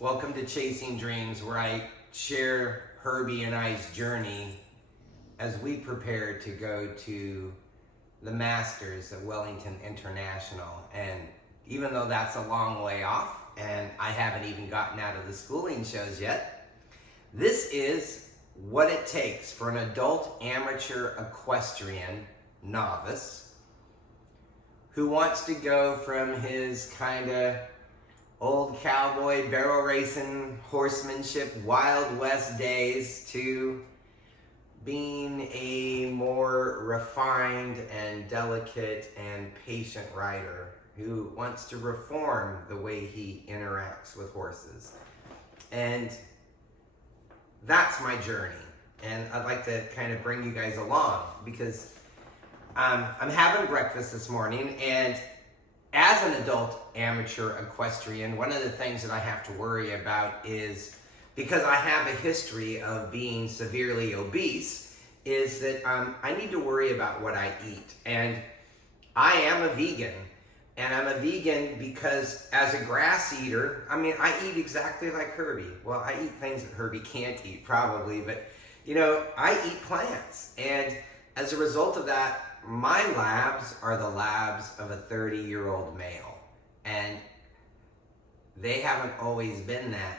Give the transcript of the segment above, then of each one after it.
Welcome to Chasing Dreams, where I share Herbie and I's journey as we prepare to go to the Masters at Wellington International. And even though that's a long way off, and I haven't even gotten out of the schooling shows yet, this is what it takes for an adult amateur equestrian novice who wants to go from his kind of old cowboy barrel racing horsemanship Wild West days to being a more refined and delicate and patient rider who wants to reform the way he interacts with horses. And that's my journey, and I'd like to kind of bring you guys along because I'm having breakfast this morning, and as an adult amateur equestrian, one of the things that I have to worry about is, because I have a history of being severely obese, is that I need to worry about what I eat. And I am a vegan, and I'm a vegan because as a grass eater, I eat exactly like Herbie. Well, I eat things that Herbie can't eat probably, but I eat plants. And as a result of that, my labs are the labs of a 30-year-old male, and they haven't always been that.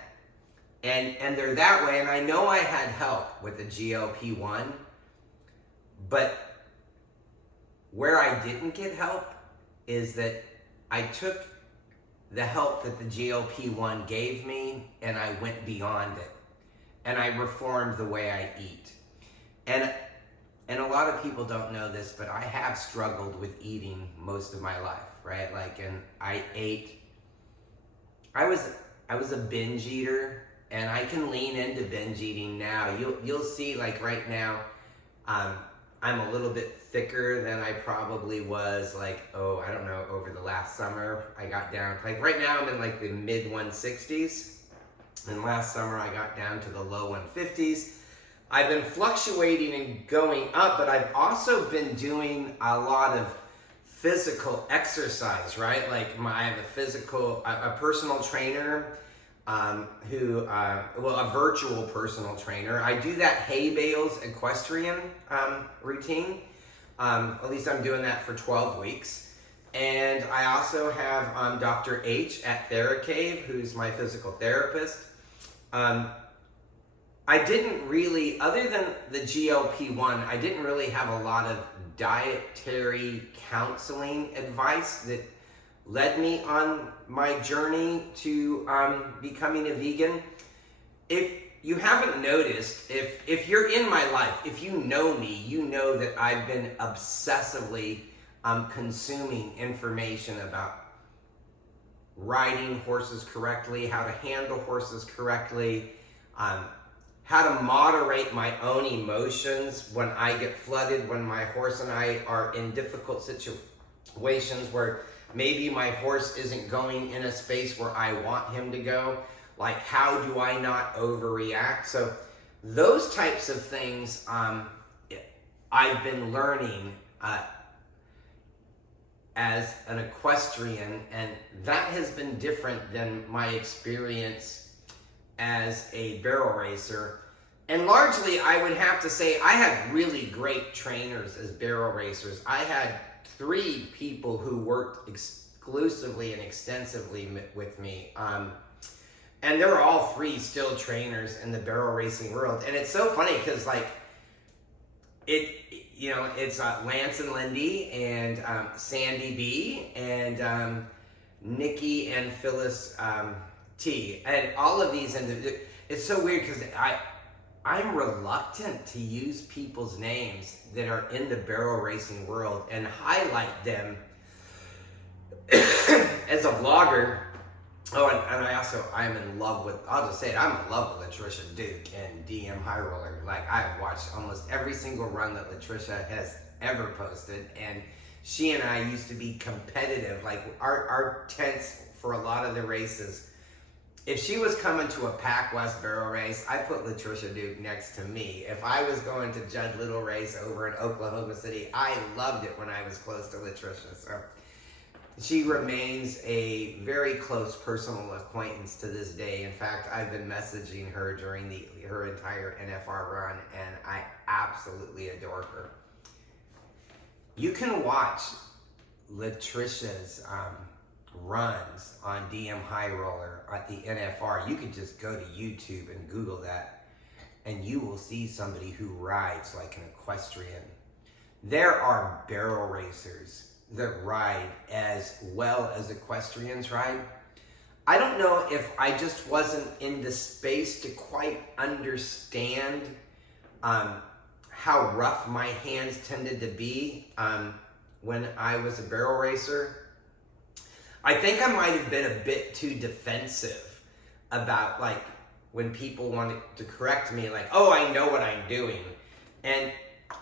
And they're that way, and I know I had help with the GLP-1, but where I didn't get help is that I took the help that the GLP-1 gave me and I went beyond it. And I reformed the way I eat. And a lot of people don't know this, but I have struggled with eating most of my life, right? And I was a binge eater, and I can lean into binge eating now. You'll see, right now, I'm a little bit thicker than I probably was, over the last summer. I got down, right now I'm in the mid 160s, and last summer I got down to the low 150s. I've been fluctuating and going up, but I've also been doing a lot of physical exercise, right? I have a personal trainer, a virtual personal trainer. I do that hay bales equestrian routine. At least I'm doing that for 12 weeks. And I also have Dr. H at TheraCave, who's my physical therapist. I didn't really, other than the GLP-1, I didn't really have a lot of dietary counseling advice that led me on my journey to becoming a vegan. If you haven't noticed, if you're in my life, if you know me, you know that I've been obsessively consuming information about riding horses correctly, how to handle horses correctly, how to moderate my own emotions when I get flooded, when my horse and I are in difficult situations where maybe my horse isn't going in a space where I want him to go. How do I not overreact? So those types of things I've been learning as an equestrian, and that has been different than my experience as a barrel racer. And largely, I would have to say I had really great trainers as barrel racers. I had 3 people who worked exclusively and extensively with me. And they were all 3 still trainers in the barrel racing world. And it's so funny because it's Lance and Lindy and Sandy B and Nikki and Phyllis T, and all of these, and it's so weird because I'm reluctant to use people's names that are in the barrel racing world and highlight them as a vlogger. Oh, and I'm in love with, I'll just say it, I'm in love with Latricia Duke and DM High Roller. I've watched almost every single run that Latricia has ever posted, and she and I used to be competitive. Our tents for a lot of the races, if she was coming to a Pac West barrel race, I put Latricia Duke next to me. If I was going to Judd Little race over in Oklahoma City, I loved it when I was close to Latricia. So she remains a very close personal acquaintance to this day. In fact, I've been messaging her during her entire NFR run, and I absolutely adore her. You can watch Latricia's runs on DM High Roller at the NFR. You can just go to YouTube and Google that, and you will see somebody who rides like an equestrian. There are barrel racers that ride as well as equestrians ride. I don't know if I just wasn't in the space to quite understand how rough my hands tended to be when I was a barrel racer. I think I might have been a bit too defensive about, like, when people wanted to correct me, like, oh, I know what I'm doing. And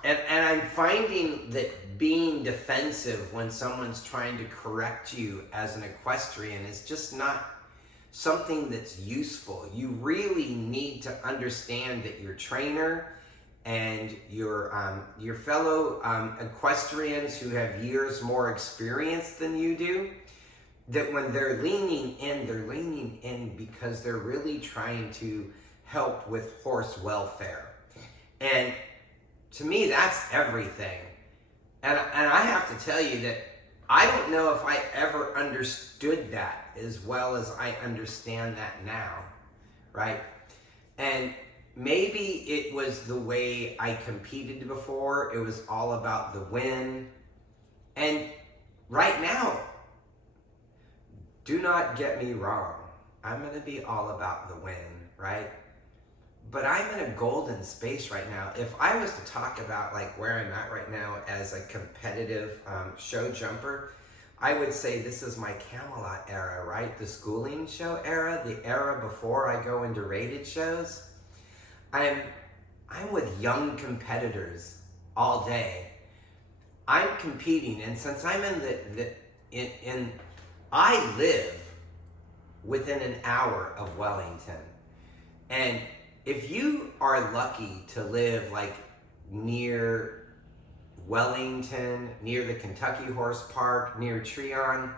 I'm finding that being defensive when someone's trying to correct you as an equestrian is just not something that's useful. You really need to understand that your trainer and your fellow equestrians who have years more experience than you do, that when they're leaning in because they're really trying to help with horse welfare. And to me, that's everything. And I have to tell you that I don't know if I ever understood that as well as I understand that now, right? And maybe it was the way I competed before. It was all about the win. And right now, do not get me wrong. I'm going to be all about the win, right? But I'm in a golden space right now. If I was to talk about like where I'm at right now as a competitive show jumper, I would say this is my Camelot era, right? The schooling show era, the era before I go into rated shows. I'm with young competitors all day. I'm competing, and since I'm I live within an hour of Wellington, and if you are lucky to live like near Wellington, near the Kentucky Horse Park, near Triumph,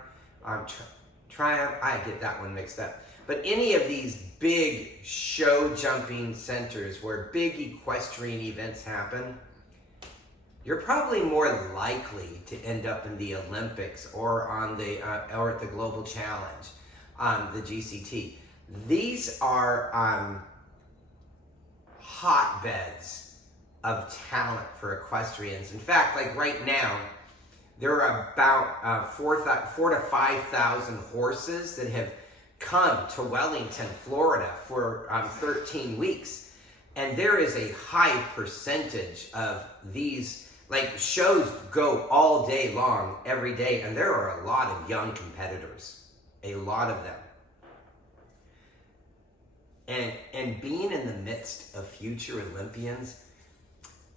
I get that one mixed up. But any of these big show jumping centers where big equestrian events happen, you're probably more likely to end up in the Olympics or on the or at the Global Challenge, the GCT. These are hotbeds of talent for equestrians. In fact, like right now, there are about 4,000 to 5,000 horses that have come to Wellington, Florida for 13 weeks. And there is a high percentage of these, like, shows go all day long, every day, and there are a lot of young competitors, a lot of them. And being in the midst of future Olympians,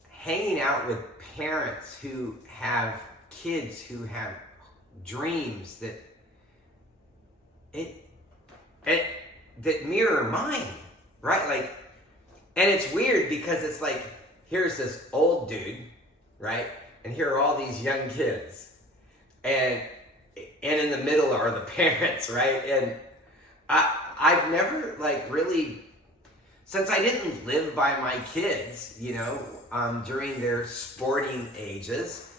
hanging out with parents who have kids who have dreams that mirror mine, right? Like, and it's weird because it's like, here's this old dude, right? And here are all these young kids. And in the middle are the parents, right? And I've never, like, really, since I didn't live by my kids, you know, during their sporting ages,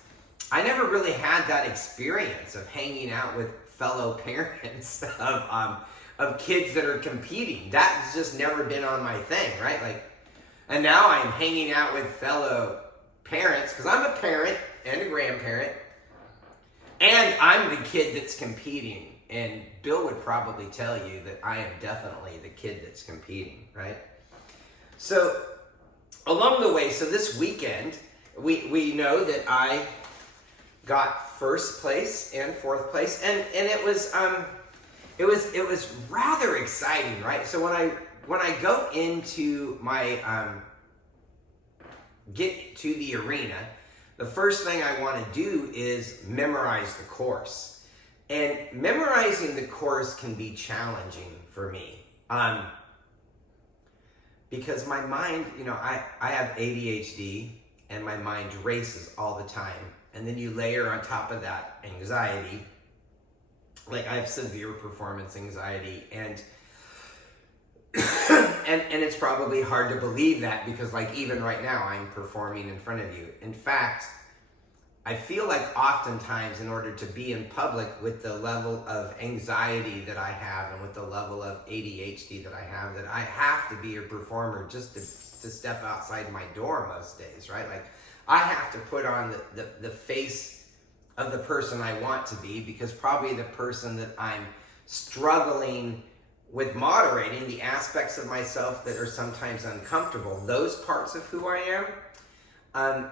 I never really had that experience of hanging out with fellow parents of kids that are competing. That's just never been on my thing, right? Like, and now I'm hanging out with fellow parents because I'm a parent and a grandparent, and I'm the kid that's competing. And Bill would probably tell you that I am definitely the kid that's competing, right? So along the way, so this weekend, we know that I got first place and fourth place, and it was rather exciting, right? So when I go into my get to the arena, the first thing I want to do is memorize the course. And memorizing the course can be challenging for me. Because my mind, you know, I have ADHD and my mind races all the time. And then you layer on top of that anxiety. like I have severe performance anxiety, and and it's probably hard to believe that because like even right now I'm performing in front of you. In fact, I feel like oftentimes in order to be in public with the level of anxiety that I have and with the level of ADHD that I have to be a performer just to step outside my door most days, right? Like I have to put on the face of the person I want to be, because probably the person that I'm struggling with moderating, the aspects of myself that are sometimes uncomfortable, those parts of who I am,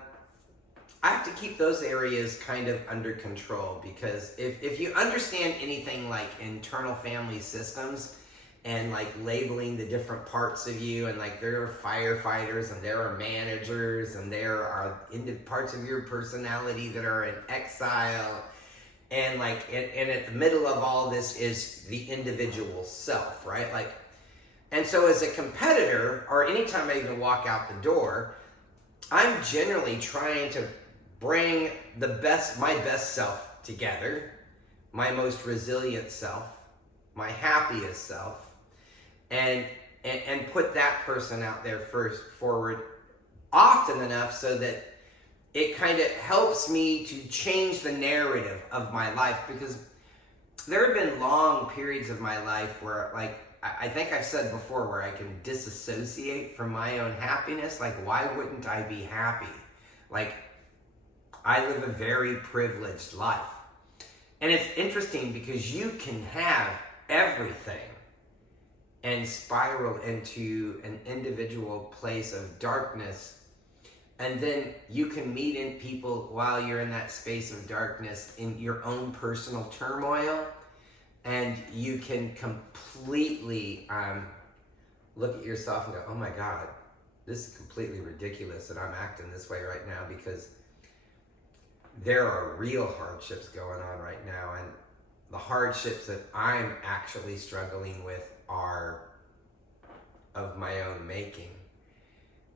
I have to keep those areas kind of under control, because if you understand anything like internal family systems and like labeling the different parts of you, and like there are firefighters and there are managers and there are parts of your personality that are in exile, and like and at the middle of all this is the individual self, right? Like, and so as a competitor, or anytime I even walk out the door, I'm generally trying to bring my best self together, my most resilient self, my happiest self, and put that person out there forward often enough so that it kind of helps me to change the narrative of my life. Because there have been long periods of my life where, like, I think I've said before, where I can disassociate from my own happiness. Like, why wouldn't I be happy? Like, I live a very privileged life. And it's interesting because you can have everything and spiral into an individual place of darkness, and then you can meet in people while you're in that space of darkness in your own personal turmoil, and you can completely look at yourself and go, oh my God, this is completely ridiculous that I'm acting this way right now, because there are real hardships going on right now, and the hardships that I'm actually struggling with are of my own making.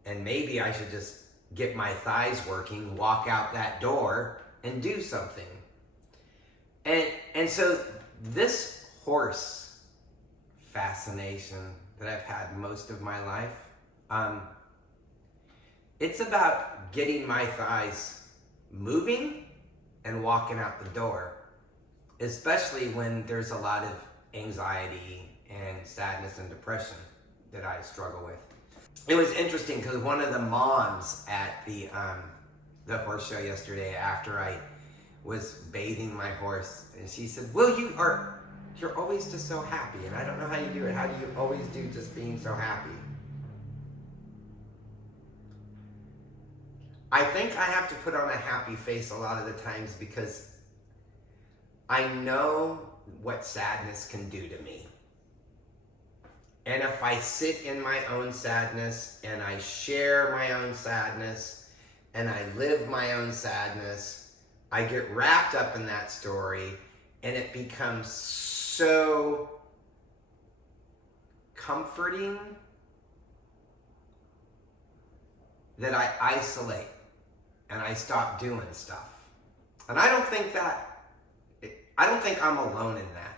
And maybe I should just get my thighs working, walk out that door, and do something. And so this horse fascination that I've had most of my life, it's about getting my thighs moving and walking out the door, especially when there's a lot of anxiety and sadness and depression that I struggle with. It was interesting because one of the moms at the horse show yesterday, after I was bathing my horse, and she said, well, you're always just so happy, and I don't know how you do it. How do you always do just being so happy? I think I have to put on a happy face a lot of the times because I know what sadness can do to me. And if I sit in my own sadness and I share my own sadness and I live my own sadness, I get wrapped up in that story, and it becomes so comforting that I isolate and I stop doing stuff. And I don't think I'm alone in that.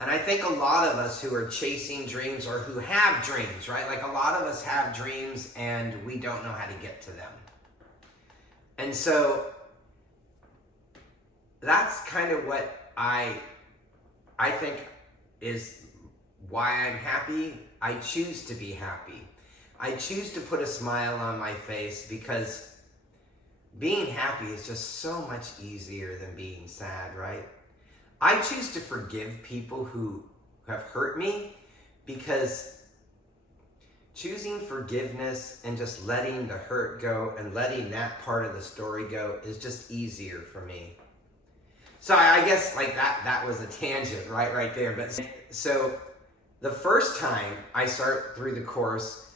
And I think a lot of us who are chasing dreams, or who have dreams, right? Like a lot of us have dreams and we don't know how to get to them. And so that's kind of what I think is why I'm happy. I choose to be happy. I choose to put a smile on my face because being happy is just so much easier than being sad, right? I choose to forgive people who have hurt me, because choosing forgiveness and just letting the hurt go and letting that part of the story go is just easier for me. So I guess like that was a tangent right there. But so the first time I start through the course,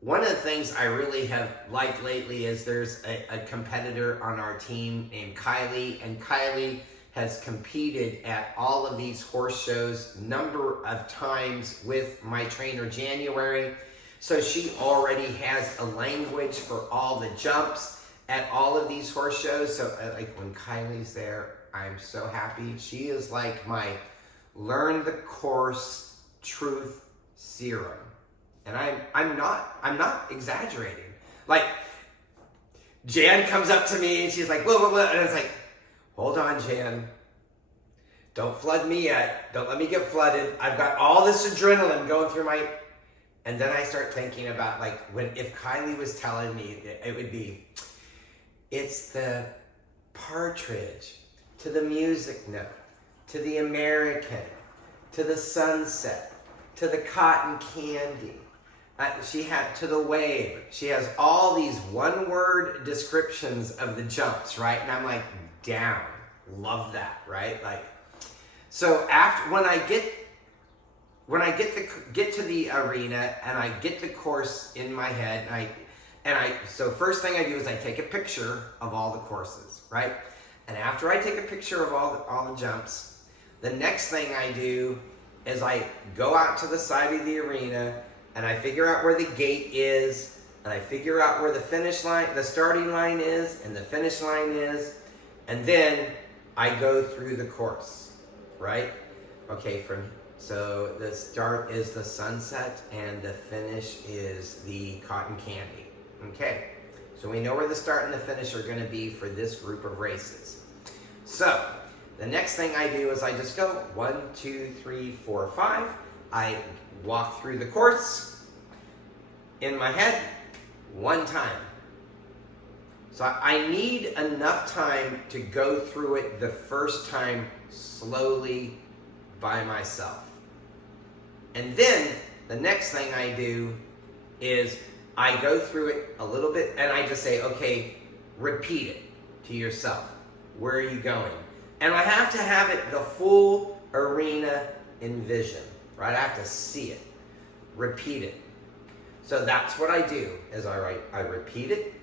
one of the things I really have liked lately is there's a competitor on our team named Kylie, and Kylie has competed at all of these horse shows number of times with my trainer January. So she already has a language for all the jumps at all of these horse shows. So like when Kylie's there, I'm so happy. She is like my learn the course truth serum. And I'm not exaggerating. Like, Jan comes up to me and she's like, whoa, and it's like, hold on, Jan. Don't flood me yet. Don't let me get flooded. I've got all this adrenaline going through my... And then I start thinking about, like, if Kylie was telling me, it would be, it's the partridge to the music note, to the American, to the sunset, to the cotton candy. She had to the wave. She has all these one-word descriptions of the jumps, right? And I'm like, down. Love that, right? Like, so after when I get to the arena and I get the course in my head, so first thing I do is I take a picture of all the courses, right? And after I take a picture of all the jumps, the next thing I do is I go out to the side of the arena and I figure out where the gate is, and I figure out where the finish line, the starting line is, and the finish line is, and then I go through the course, right? Okay, so the start is the sunset and the finish is the cotton candy. Okay, so we know where the start and the finish are going to be for this group of races. So the next thing I do is I just go 1, 2, 3, 4, 5. I walk through the course in my head one time. So I need enough time to go through it the first time slowly by myself. And then the next thing I do is I go through it a little bit and I just say, okay, repeat it to yourself. Where are you going? And I have to have it the full arena in vision, right? I have to see it, repeat it. So that's what I do, is I repeat it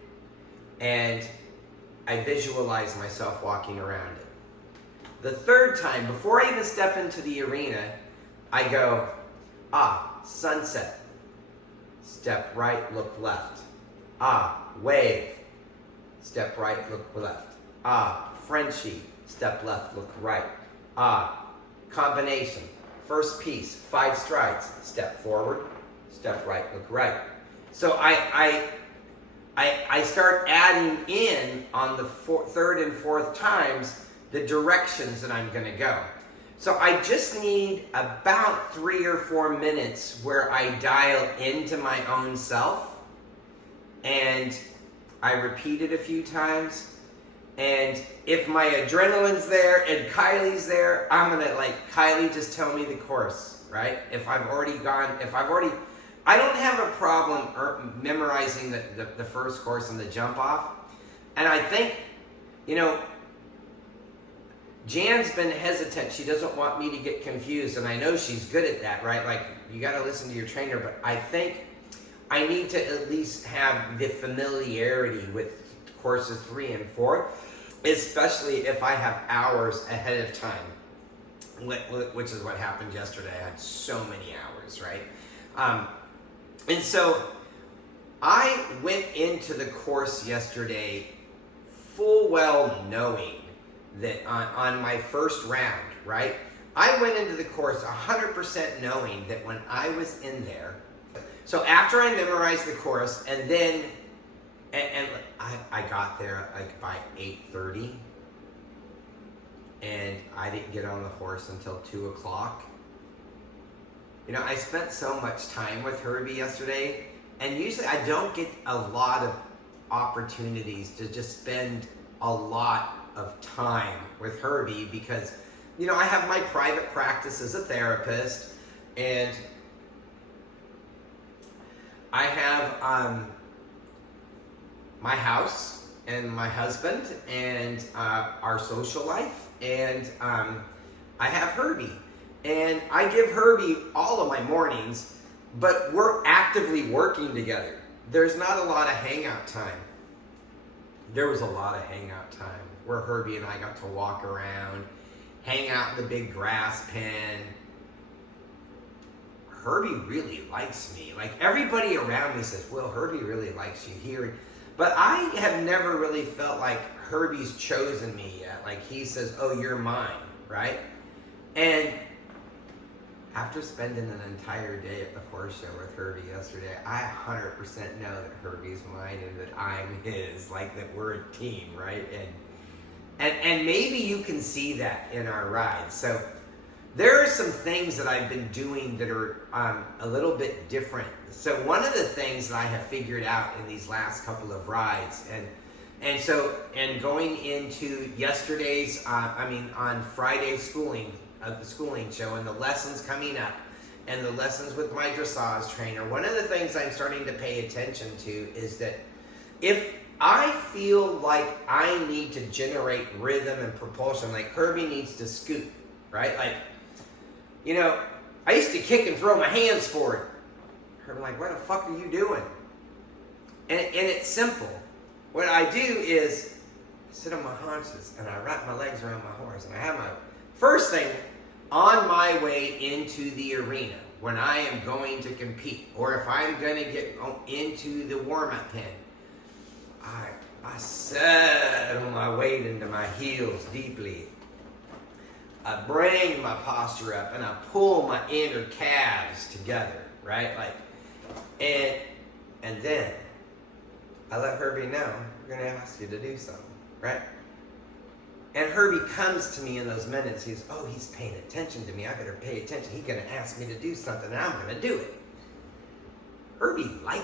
and I visualize myself walking around it. The third time, before I even step into the arena, I go, sunset. Step right, look left. Wave. Step right, look left. Frenchie. Step left, look right. Combination. First piece, 5 strides. Step forward, step right, look right. So I start adding in on the third and fourth times the directions that I'm going to go. So I just need about 3 or 4 minutes where I dial into my own self and I repeat it a few times. And if my adrenaline's there and Kylie's there, I'm going to Kylie, just tell me the course, right? I don't have a problem memorizing the first course and the jump off. And I think, Jan's been hesitant. She doesn't want me to get confused, and I know she's good at that, right? Like, you got to listen to your trainer, but I think I need to at least have the familiarity with courses 3 and 4, especially if I have hours ahead of time, which is what happened yesterday. I had so many hours, right? And so I went into the course yesterday full well knowing that on my first round, right? I went into the course 100% knowing that when I was in there, so after I memorized the course, and then, and I got there by 8:30, and I didn't get on the horse until 2 o'clock. I spent so much time with Herbie yesterday, and usually I don't get a lot of opportunities to just spend a lot of time with Herbie because, I have my private practice as a therapist, and I have my house and my husband and our social life, and I have Herbie. And I give Herbie all of my mornings, but we're actively working together. There's not a lot of hangout time. There was a lot of hangout time where Herbie and I got to walk around, hang out in the big grass pen. Herbie really likes me. Like, everybody around me says, well, Herbie really likes you here. But I have never really felt like Herbie's chosen me yet. Like, he says, oh, you're mine, right? And after spending an entire day at the horse show with Herbie yesterday, I 100% know that Herbie's mine and that I'm his, like that we're a team, right? And maybe you can see that in our rides. So there are some things that I've been doing that are a little bit different. So one of the things that I have figured out in these last couple of rides, and going into yesterday's, on Friday's schooling, the schooling show, and the lessons coming up, and the lessons with my dressage trainer, one of the things I'm starting to pay attention to is that if I feel like I need to generate rhythm and propulsion, like Herbie needs to scoot, right? Like, you know, I used to kick and throw my hands forward. I'm like, what the fuck are you doing? And it's simple. What I do is I sit on my haunches and I wrap my legs around my horse, and I have my first thing on my way into the arena when I am going to compete, or if I'm going to get into the warm-up pen, I settle my weight into my heels deeply. I bring my posture up and I pull my inner calves together, right? Like, and then I let Herbie know, we're going to ask you to do something, right? And Herbie comes to me in those minutes. He's paying attention to me. I better pay attention. He's going to ask me to do something, and I'm going to do it. Herbie likes